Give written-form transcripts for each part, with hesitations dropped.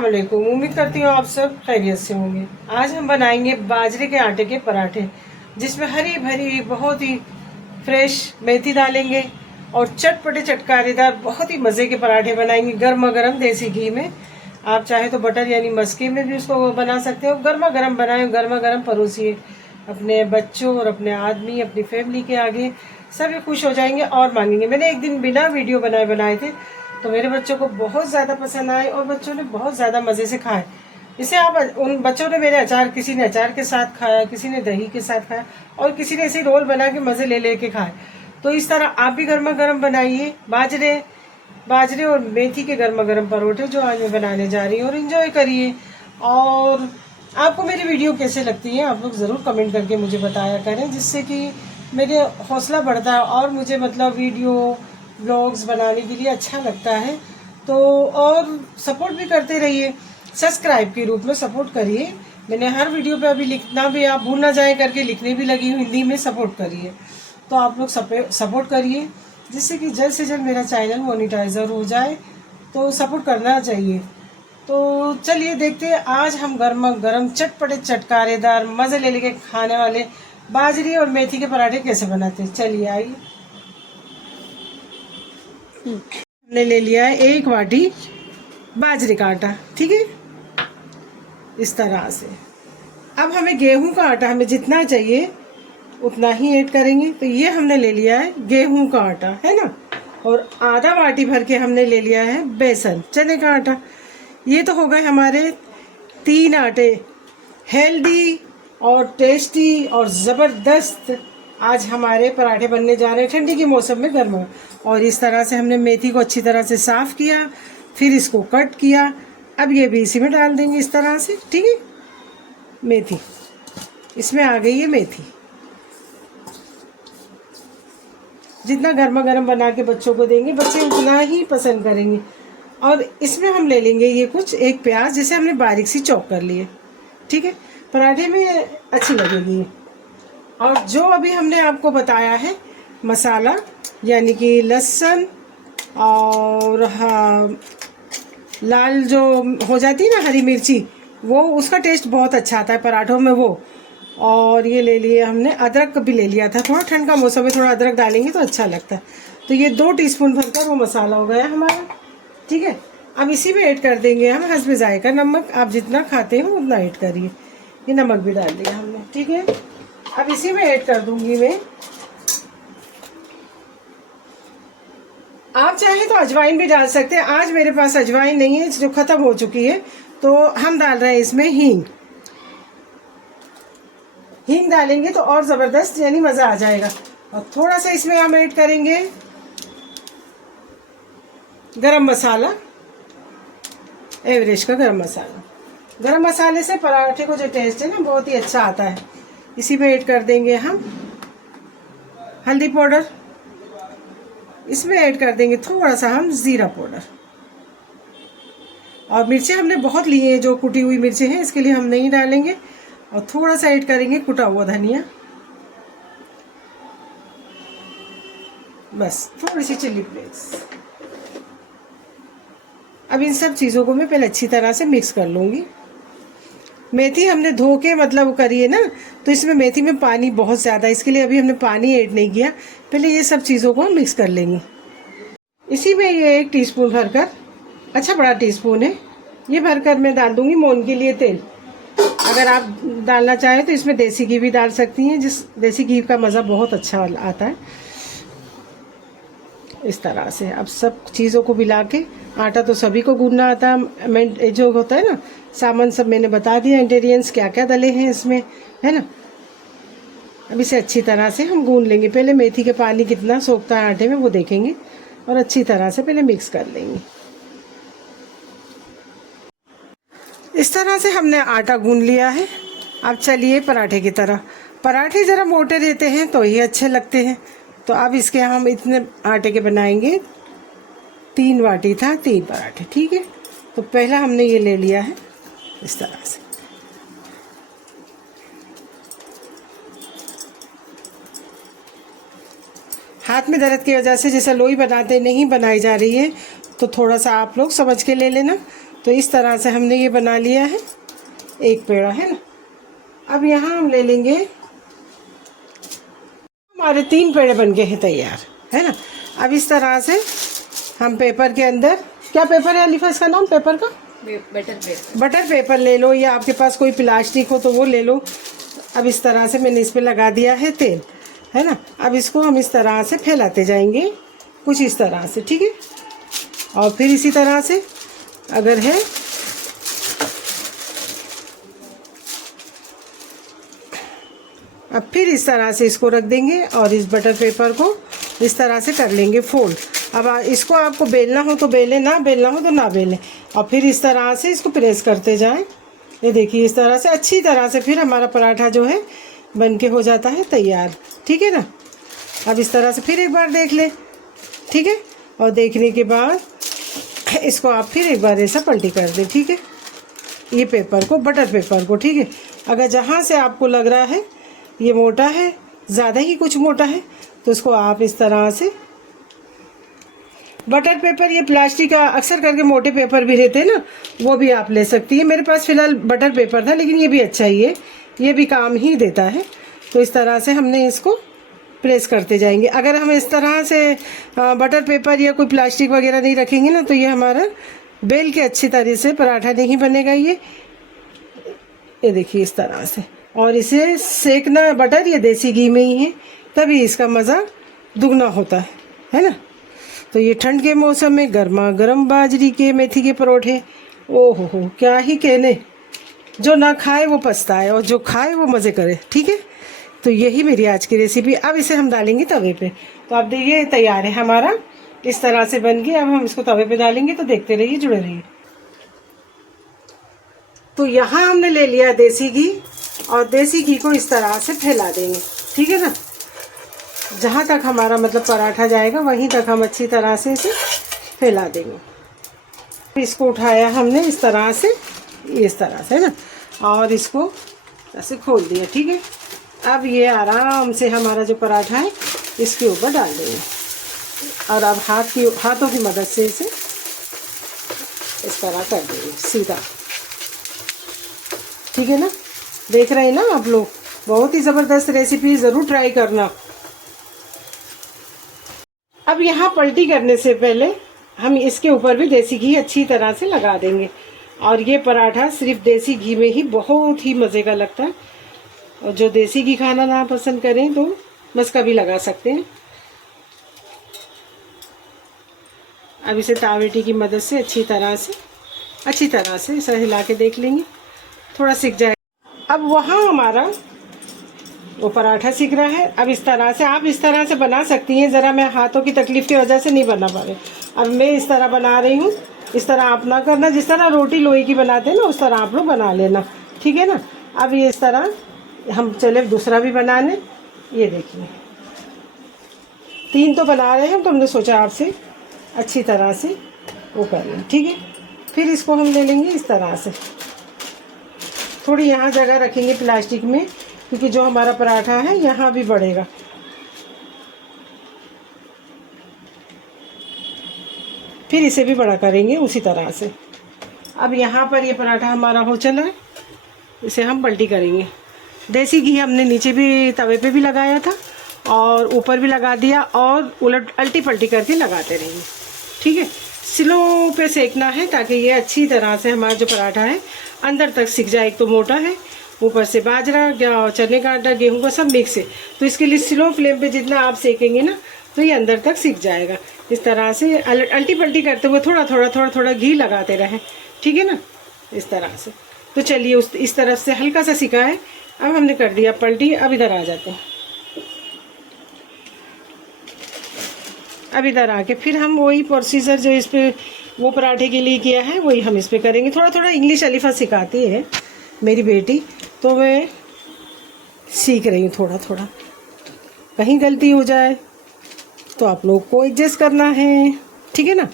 अस्सलाम वालेकुम। उम्मीद करती हूँ आप सब खैरियत से होंगे। आज हम बनाएंगे बाजरे के आटे के पराठे, जिसमें हरी भरी बहुत ही फ्रेश मेथी डालेंगे और चटपटे चटकारेदार बहुत ही मज़े के पराठे बनाएंगे गर्मा गर्म देसी घी में। आप चाहे तो बटर यानी मस्के में भी उसको बना सकते हो। गर्मा गर्म बनाएं, गर्मा गर्म परोसिए अपने बच्चों और अपने आदमी, अपनी फैमिली के आगे। सभी खुश हो जाएंगे और मांगेंगे। मैंने एक दिन बिना वीडियो बनाए थे तो मेरे बच्चों को बहुत ज़्यादा पसंद आए और बच्चों ने बहुत ज़्यादा मज़े से खाए। इसे आप उन बच्चों ने मेरे अचार, किसी ने अचार के साथ खाया, किसी ने दही के साथ खाया और किसी ने ऐसे रोल बना के मज़े ले लेके खाए। तो इस तरह आप भी गर्मा गर्म बनाइए बाजरे और मेथी के गर्मा गर्म परोठे, जो आज मैं बनाने जा रही हूँ, और इन्जॉय करिए। और आपको मेरी वीडियो कैसे लगती है आप लोग ज़रूर कमेंट करके मुझे बताया करें, जिससे कि मेरे हौसला बढ़ता है और मुझे मतलब वीडियो व्लॉग्स बनाने के लिए अच्छा लगता है। तो और सपोर्ट भी करते रहिए, सब्सक्राइब के रूप में सपोर्ट करिए। मैंने हर वीडियो पे अभी लिखना भी आप भूल ना जाए करके लिखने भी लगी हूँ, हिंदी में सपोर्ट करिए। तो आप लोग सपोर्ट करिए, जिससे कि जल्द से जल्द मेरा चैनल मोनेटाइजर हो जाए। तो सपोर्ट करना चाहिए। तो चलिए देखते हैं आज हम गर्मा गर्म चटपटे चटकारेदार मज़े ले लेके खाने वाले बाजरी और मेथी के पराठे कैसे बनाते हैं। चलिए आइए। हमने ले लिया है 1 वाटी बाजरे का आटा, ठीक है, इस तरह से। अब हमें गेहूं का आटा, हमें जितना चाहिए उतना ही ऐड करेंगे। तो ये हमने ले लिया है गेहूं का आटा, है ना। और आधा वाटी भर के हमने ले लिया है बेसन, चने का आटा। ये तो हो गए हमारे 3 आटे, हेल्दी और टेस्टी और ज़बरदस्त आज हमारे पराठे बनने जा रहे हैं ठंडी के मौसम में गर्मा। और इस तरह से हमने मेथी को अच्छी तरह से साफ़ किया, फिर इसको कट किया। अब ये भी इसी में डाल देंगे इस तरह से, ठीक है। मेथी इसमें आ गई है मेथी। जितना गर्मा गर्म बना के बच्चों को देंगे, बच्चे उतना ही पसंद करेंगे। और इसमें हम ले लेंगे ये एक प्याज, जिसे हमने बारीक सी चॉप कर लिए, ठीक है, पराठे में अच्छी लगेगी। और जो अभी हमने आपको बताया है मसाला, यानी कि लहसुन और लाल जो हो जाती है ना हरी मिर्ची, वो उसका टेस्ट बहुत अच्छा आता है पराठों में वो। और ये ले लिए हमने, अदरक भी ले लिया था, थोड़ा ठंड का मौसम में थोड़ा अदरक डालेंगे तो अच्छा लगता है। तो ये 2 टीस्पून भरकर वो मसाला हो गया हमारा, ठीक है। अब इसी में ऐड कर देंगे हम हस्बे जायका नमक। आप जितना खाते हो उतना ऐड करिए। ये नमक भी डाल दिया हमने, ठीक है। अब इसी में ऐड कर दूंगी मैं, आप चाहे तो अजवाइन भी डाल सकते हैं। आज मेरे पास अजवाइन नहीं है, जो ख़त्म हो चुकी है, तो हम डाल रहे हैं इसमें हींग। हींग डालेंगे तो और ज़बरदस्त यानी मज़ा आ जाएगा। और थोड़ा सा इसमें हम ऐड करेंगे गरम मसाला, एवरेस्ट का गरम मसाला। गरम मसाले से पराठे को जो टेस्ट है ना बहुत ही अच्छा आता है। इसी में ऐड कर देंगे हम हल्दी पाउडर, इसमें ऐड कर देंगे थोड़ा सा हम ज़ीरा पाउडर। और मिर्चें हमने बहुत ली हैं, जो कुटी हुई मिर्चें हैं, इसके लिए हम नहीं डालेंगे। और थोड़ा सा ऐड करेंगे कुटा हुआ धनिया, बस थोड़ी सी चिल्ली फ्लेक्स। अब इन सब चीज़ों को मैं पहले अच्छी तरह से मिक्स कर लूँगी। मेथी हमने धो के मतलब करी है ना, तो इसमें मेथी में पानी बहुत ज़्यादा है, इसके लिए अभी हमने पानी ऐड नहीं किया। पहले ये सब चीज़ों को मिक्स कर लेंगे। इसी में ये 1 टीस्पून भरकर, अच्छा बड़ा टीस्पून है, ये भरकर मैं डाल दूँगी मोहन के लिए तेल। अगर आप डालना चाहें तो इसमें देसी घी भी डाल सकती हैं, जिस देसी घी का मज़ा बहुत अच्छा आता है। इस तरह से अब सब चीज़ों को मिला के, आटा तो सभी को गूंदना आता है, जो होता है ना सामान सब मैंने बता दिया, इंग्रेडिएंट्स क्या क्या डले हैं इसमें, है ना। अब इसे अच्छी तरह से हम गूंद लेंगे। पहले मेथी के पानी कितना सोखता है आटे में वो देखेंगे, और अच्छी तरह से पहले मिक्स कर लेंगे। इस तरह से हमने आटा गूंद लिया है। अब चलिए पराठे की तरह। पराठे ज़रा मोटे रहते हैं तो ही अच्छे लगते हैं। तो अब इसके हम इतने आटे के बनाएंगे, 3 वाटी था 3 पराठे, ठीक है। तो पहला हमने ये ले लिया है इस तरह से। हाथ में दर्द की वजह से जैसे लोई बनाते नहीं बनाई जा रही है, तो थोड़ा सा आप लोग समझ के ले लेना। तो इस तरह से हमने ये बना लिया है, एक पेड़ा है ना। अब यहाँ हम ले लेंगे, हमारे 3 पेड़े बन गए हैं तैयार, है ना। अब इस तरह से हम पेपर के अंदर, क्या पेपर है अलीफा इसका नाम पेपर का? बटर पेपर ले लो, या आपके पास कोई प्लास्टिक हो तो वो ले लो। अब इस तरह से मैंने इस पे लगा दिया है तेल, है ना। अब इसको हम इस तरह से फैलाते जाएंगे, कुछ इस तरह से, ठीक है। और फिर इसी तरह से अगर है, अब फिर इस तरह से इसको रख देंगे और इस बटर पेपर को इस तरह से कर लेंगे फोल्ड। अब इसको आपको बेलना हो तो बेलें, ना बेलना हो तो ना बेलें। और फिर इस तरह से इसको प्रेस करते जाएं। ये देखिए इस तरह से अच्छी तरह से फिर हमारा पराठा जो है बन के हो जाता है तैयार, ठीक है ना। अब इस तरह से फिर एक बार देख ले, ठीक है। और देखने के बाद इसको आप फिर एक बार ऐसा पलटी कर दें, ठीक है। ये पेपर को, बटर पेपर को, ठीक है। अगर जहाँ से आपको लग रहा है ये मोटा है, ज़्यादा ही कुछ मोटा है, तो इसको आप इस तरह से, बटर पेपर, ये प्लास्टिक का अक्सर करके मोटे पेपर भी रहते हैं ना, वो भी आप ले सकती है। मेरे पास फ़िलहाल बटर पेपर था, लेकिन ये भी अच्छा ही है, ये भी काम ही देता है। तो इस तरह से हमने इसको प्रेस करते जाएंगे। अगर हम इस तरह से बटर पेपर या कोई प्लास्टिक वगैरह नहीं रखेंगे ना, तो ये हमारा बेल के अच्छी तरह से पराठा नहीं बनेगा। ये देखिए इस तरह से। और इसे सेकना बटर या देसी घी में ही है, तभी इसका मज़ा दुगना होता है ना। तो ये ठंड के मौसम में गर्मा गर्म बाजरी के मेथी के परोठे, ओहो हो क्या ही कहने। जो ना खाए वो पछताए और जो खाए वो मज़े करे, ठीक है। तो यही मेरी आज की रेसिपी। अब इसे हम डालेंगे तवे पे। तो आप देखिए तैयार है हमारा, इस तरह से बन गया। अब हम इसको तवे पे डालेंगे, तो देखते रहिए, जुड़े रहिए। तो यहाँ हमने ले लिया देसी घी, और देसी घी को इस तरह से फैला देंगे, ठीक है ना। जहाँ तक हमारा मतलब पराठा जाएगा वहीं तक हम अच्छी तरह से इसे फैला देंगे। इसको उठाया हमने इस तरह से, इस तरह से ना, और इसको ऐसे खोल दिया, ठीक है। अब ये आराम से हमारा जो पराठा है इसके ऊपर डाल देंगे, और अब हाथों की मदद से इसे इस तरह कर देंगे सीधा, ठीक है ना। देख रहे हैं ना आप लोग, बहुत ही ज़बरदस्त रेसिपी, ज़रूर ट्राई करना। अब यहाँ पलटी करने से पहले हम इसके ऊपर भी देसी घी अच्छी तरह से लगा देंगे। और ये पराठा सिर्फ देसी घी में ही बहुत ही मज़े का लगता है। और जो देसी घी खाना ना पसंद करें तो बस कभी लगा सकते हैं। अब इसे तावेटी की मदद से अच्छी तरह से इसे हिला के देख लेंगे, थोड़ा सिक जाएगा। अब वहाँ हमारा वो पराठा सीख रहा है। अब इस तरह से आप इस तरह से बना सकती हैं। ज़रा मैं हाथों की तकलीफ़ की वजह से नहीं बना पा रही। अब मैं इस तरह बना रही हूँ, इस तरह आप ना करना। जिस तरह रोटी लोई की बनाते हैं ना, उस तरह आप लोग बना लेना, ठीक है ना। अब ये इस तरह हम चले दूसरा भी बनाने। ये देखिए 3 तो बना रहे हैं, तो हमने सोचा आपसे अच्छी तरह से वो कर लें, ठीक है। फिर इसको हम ले लेंगे इस तरह से, थोड़ी यहाँ जगह रखेंगे प्लास्टिक में, क्योंकि जो हमारा पराठा है यहाँ भी बढ़ेगा। फिर इसे भी बड़ा करेंगे उसी तरह से। अब यहाँ पर ये पराठा हमारा हो चला है, इसे हम पलटी करेंगे। देसी घी हमने नीचे भी तवे पे भी लगाया था और ऊपर भी लगा दिया, और उलट अल्टी पलटी करके लगाते रहेंगे, ठीक है। स्लो पे सेकना है ताकि ये अच्छी तरह से हमारा जो पराठा है अंदर तक सिक जाए। एक तो मोटा है, ऊपर से बाजरा, चने का आटा, गेहूं का सब मिक्स है, तो इसके लिए स्लो फ्लेम पे जितना आप सेकेंगे ना, तो ये अंदर तक सिक जाएगा। इस तरह से अल्टी पल्टी करते हुए थोड़ा थोड़ा घी लगाते रहें, ठीक है ना, इस तरह से। तो चलिए इस तरफ से हल्का सा सिका है, अब हमने कर दिया पलटी। अब इधर आ जाते हैं। अब इधर आके फिर हम वही प्रोसीजर जो इस पे वो पराठे के लिए किया है वही हम इस पे करेंगे। थोड़ा इंग्लिश अलीफा सिखाती है मेरी बेटी, तो मैं सीख रही हूँ थोड़ा। कहीं गलती हो जाए तो आप लोग को एडजस्ट करना है, ठीक है ना।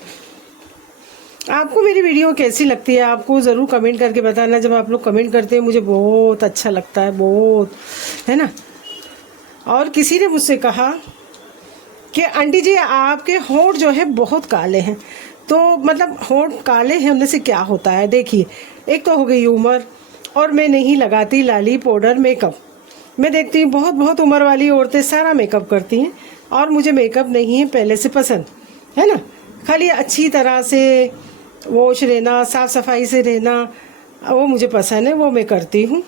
आपको मेरी वीडियो कैसी लगती है आपको ज़रूर कमेंट करके बताना। जब आप लोग कमेंट करते हैं मुझे बहुत अच्छा लगता है, बहुत, है ना। और किसी ने मुझसे कहा कि आंटी जी आपके होंठ जो है बहुत काले हैं, तो मतलब होंठ काले होने से क्या होता है, देखिए एक तो हो गई उम्र, और मैं नहीं लगाती लाली पाउडर मेकअप। मैं देखती हूँ बहुत बहुत उम्र वाली औरतें सारा मेकअप करती हैं, और मुझे मेकअप नहीं है पहले से पसंद, है ना। खाली अच्छी तरह से वॉश रहना, साफ़ सफाई से रहना, वो मुझे पसंद है, वो मैं करती हूँ।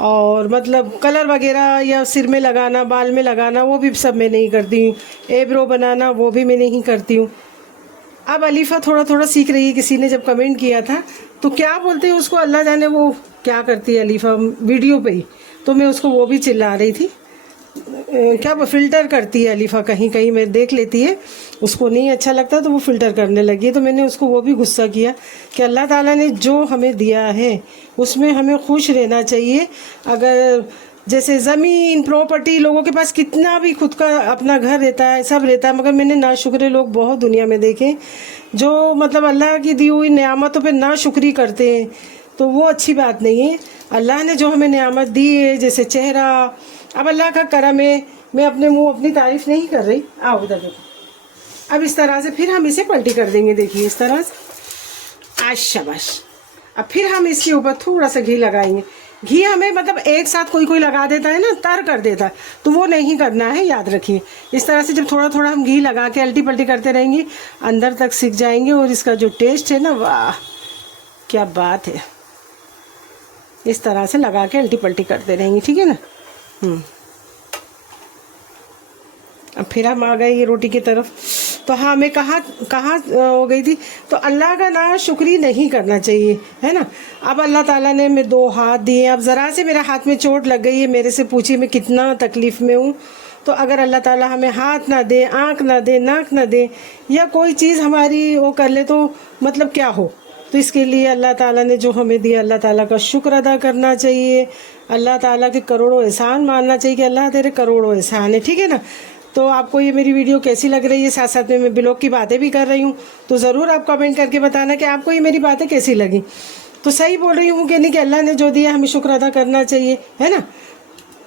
और मतलब कलर वगैरह या सिर में लगाना, बाल में लगाना, वो भी सब मैं नहीं करती हूँ। एब्रो बनाना वो भी मैं नहीं करती हूँ। अब अलीफ़ा थोड़ा थोड़ा सीख रही है। किसी ने जब कमेंट किया था तो क्या बोलते हैं उसको, अल्लाह जाने वो क्या करती है अलीफ़ा वीडियो पे ही, तो मैं उसको वो भी चिल्ला रही थी। क्या वो फ़िल्टर करती है अलीफ़ा, कहीं कहीं मैं देख लेती है, उसको नहीं अच्छा लगता तो वो फ़िल्टर करने लगी है। तो मैंने उसको वो भी गुस्सा किया कि अल्लाह ताला ने जो हमें दिया है उसमें हमें खुश रहना चाहिए। अगर जैसे ज़मीन प्रॉपर्टी, लोगों के पास कितना भी खुद का अपना घर रहता है, सब रहता है, मगर मैंने नाशुक्रे लोग बहुत दुनिया में देखे जो मतलब अल्लाह की दी हुई नेमतों पे नाशुक्री करते हैं। तो वो अच्छी बात नहीं है। अल्लाह ने जो हमें नेमत दी है, जैसे चेहरा, अब अल्लाह का करम है, मैं अपने मुंह अपनी तारीफ़ नहीं कर रही। आओ इधर देखो। अब इस तरह से फिर हम इसे पलटी कर देंगे, देखिए इस तरह से। आज शाबाश। अब फिर हम इसके ऊपर थोड़ा सा घी लगाएंगे। घी हमें मतलब एक साथ कोई कोई लगा देता है ना, तर कर देता है, तो वो नहीं करना है, याद रखिए। इस तरह से जब थोड़ा थोड़ा हम घी लगा के अल्टी पल्टी करते रहेंगे, अंदर तक सीख जाएंगे, और इसका जो टेस्ट है ना, वाह क्या बात है। इस तरह से लगा के अल्टी पल्टी करते रहेंगे, ठीक है ना। अब फिर हम आ गए ये रोटी की तरफ। तो हाँ, मैं कहाँ हो गई थी। तो अल्लाह का ना शुक्री नहीं करना चाहिए, है ना। अब अल्लाह ताला ने मैं 2 हाथ दिए, अब ज़रा से मेरे हाथ में चोट लग गई है, मेरे से पूछिए मैं कितना तकलीफ़ में हूँ। तो अगर अल्लाह ताला हमें हाथ ना दे, आँख ना दे, नाक ना दे, या कोई चीज़ हमारी वो कर ले, तो मतलब क्या हो। तो इसके लिए अल्लाह ताला ने जो हमें दिया, अल्लाह ताला का शुक्र अदा करना चाहिए। अल्लाह ताला के करोड़ों एहसान मानना चाहिए कि अल्लाह तेरे करोड़ों एहसान है, ठीक है ना। तो आपको ये मेरी वीडियो कैसी लग रही है, साथ साथ में मैं ब्लॉग की बातें भी कर रही हूँ, तो ज़रूर आप कमेंट करके बताना कि आपको ये मेरी बातें कैसी लगी। तो सही बोल रही हूँ कि नहीं, कि अल्लाह ने जो दिया हमें शुक्र अदा करना चाहिए, है ना।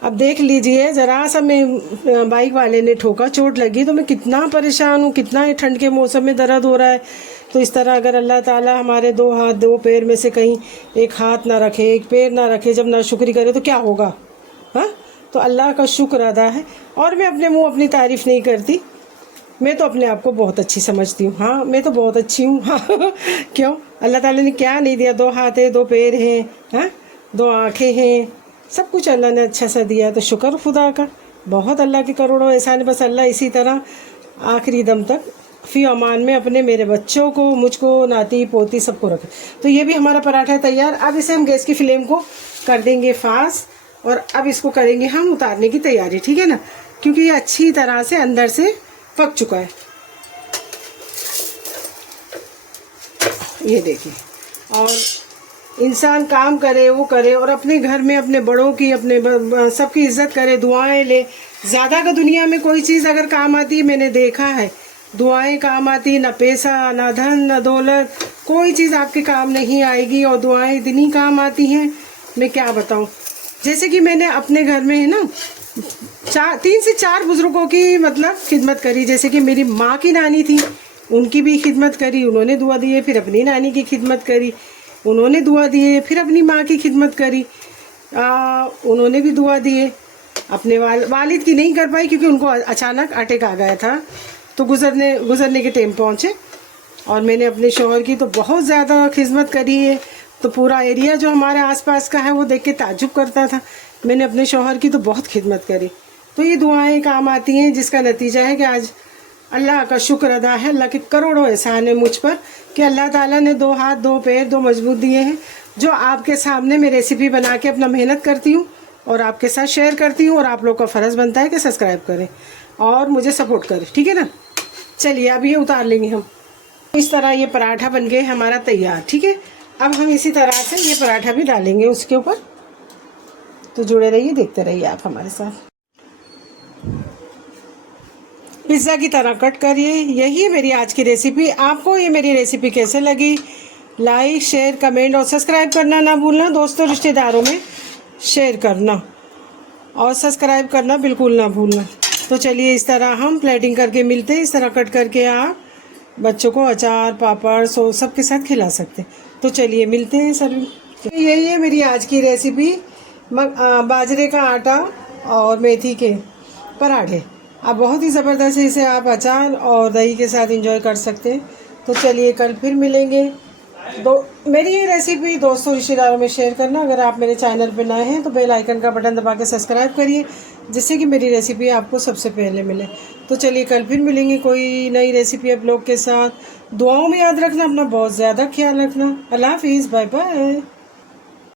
अब देख लीजिए, ज़रा सा मैं बाइक वाले ने ठोका, चोट लगी, तो मैं कितना परेशान हूँ, कितना ठंड के मौसम में दर्द हो रहा है। तो इस तरह अगर अल्लाह ताला हमारे 2 हाथ 2 पैर में से कहीं एक हाथ ना रखे, एक पैर ना रखे, जब ना शुक्री करे तो क्या होगा। हाँ, तो अल्लाह का शुक्र अदा है। और मैं अपने मुंह अपनी तारीफ़ नहीं करती, मैं तो अपने आप को बहुत अच्छी समझती हूँ। हाँ, मैं तो बहुत अच्छी हूँ। हाँ क्यों, अल्लाह ताला ने क्या नहीं दिया। 2 हाथ है, 2 पैर हैं, हाँ, 2 आँखें हैं, सब कुछ अल्लाह ने अच्छा सा दिया। तो शुक्र खुदा का, बहुत अल्लाह के करोड़ों एहसान है। बस अल्लाह इसी तरह आखिरी दम तक फ़ी अमान में अपने मेरे बच्चों को, मुझको, नाती पोती सबको रखे। तो ये भी हमारा पराठा तैयार। अब इसे हम गैस की फ्लेम को कर देंगे फास्ट, और अब इसको करेंगे हम उतारने की तैयारी, ठीक है ना, क्योंकि ये अच्छी तरह से अंदर से पक चुका है। ये देखिए, और इंसान काम करे, वो करे, और अपने घर में अपने बड़ों की, अपने सबकी इज्जत करे, दुआएं ले। ज़्यादा का दुनिया में कोई चीज़ अगर काम आती है, मैंने देखा है, दुआएं काम आती, ना पैसा, ना धन, ना दौलत, कोई चीज़ आपके काम नहीं आएगी, और दुआएं इतनी काम आती हैं, मैं क्या बताऊं। जैसे कि मैंने अपने घर में है ना 3 से 4 बुज़ुर्गों की मतलब खिदमत करी। जैसे कि मेरी माँ की नानी थी, उनकी भी खिदमत करी, उन्होंने दुआ दी है। फिर अपनी नानी की खिदमत करी, उन्होंने दुआ दी है। फिर अपनी माँ की खिदमत करी, उन्होंने भी दुआ दी है। अपने वालिद की नहीं कर पाई, क्योंकि उनको अचानक अटैक आ गया था, तो गुजरने के टाइम पहुँचे। और मैंने अपने शौहर की तो बहुत ज़्यादा खिदमत करी है। तो पूरा एरिया जो हमारे आसपास का है वो देख के ताज्जुब करता था। मैंने अपने शौहर की तो बहुत खिदमत करी। तो ये दुआएं काम आती हैं, जिसका नतीजा है कि आज अल्लाह का शुक्र अदा है। अल्लाह के करोड़ों एहसान है मुझ पर कि अल्लाह ताला ने 2 हाथ 2 पैर 2 मजबूत दिए हैं, जो आपके सामने मैं रेसिपी बना के अपना मेहनत करती हूँ और आपके साथ शेयर करती हूँ। और आप लोग का फ़र्ज़ बनता है कि सब्सक्राइब करें और मुझे सपोर्ट करें, ठीक है ना। चलिए अब ये उतार लेंगे हम। इस तरह ये पराठा बन गए हमारा तैयार, ठीक है। अब हम इसी तरह से ये पराठा भी डालेंगे उसके ऊपर। तो जुड़े रहिए, देखते रहिए आप हमारे साथ। पिज़्ज़ा की तरह कट करिए। यही है मेरी आज की रेसिपी। आपको ये मेरी रेसिपी कैसे लगी, लाइक शेयर कमेंट और सब्सक्राइब करना ना भूलना। दोस्तों रिश्तेदारों में शेयर करना और सब्सक्राइब करना बिल्कुल ना भूलना। तो चलिए इस तरह हम प्लेटिंग करके मिलते हैं। इस तरह कट करके आप बच्चों को अचार पापड़ सो सबके साथ खिला सकते हैं। तो चलिए मिलते हैं सर्विंग। यही है मेरी आज की रेसिपी, बाजरे का आटा और मेथी के पराठे। अब बहुत ही ज़बरदस्त इसे आप अचार और दही के साथ एंजॉय कर सकते हैं। तो चलिए कल फिर मिलेंगे। मेरी ये रेसिपी दोस्तों रिश्तेदारों में शेयर करना। अगर आप मेरे चैनल पर नए हैं तो बेल आइकन का बटन दबा के सब्सक्राइब करिए, जिससे कि मेरी रेसिपी आपको सबसे पहले मिले। तो चलिए कल फिर मिलेंगे कोई नई रेसिपी आप लोग के साथ। दुआओं में याद रखना, अपना बहुत ज़्यादा ख्याल रखना। अल्लाह हाफिज़, बाय बाय।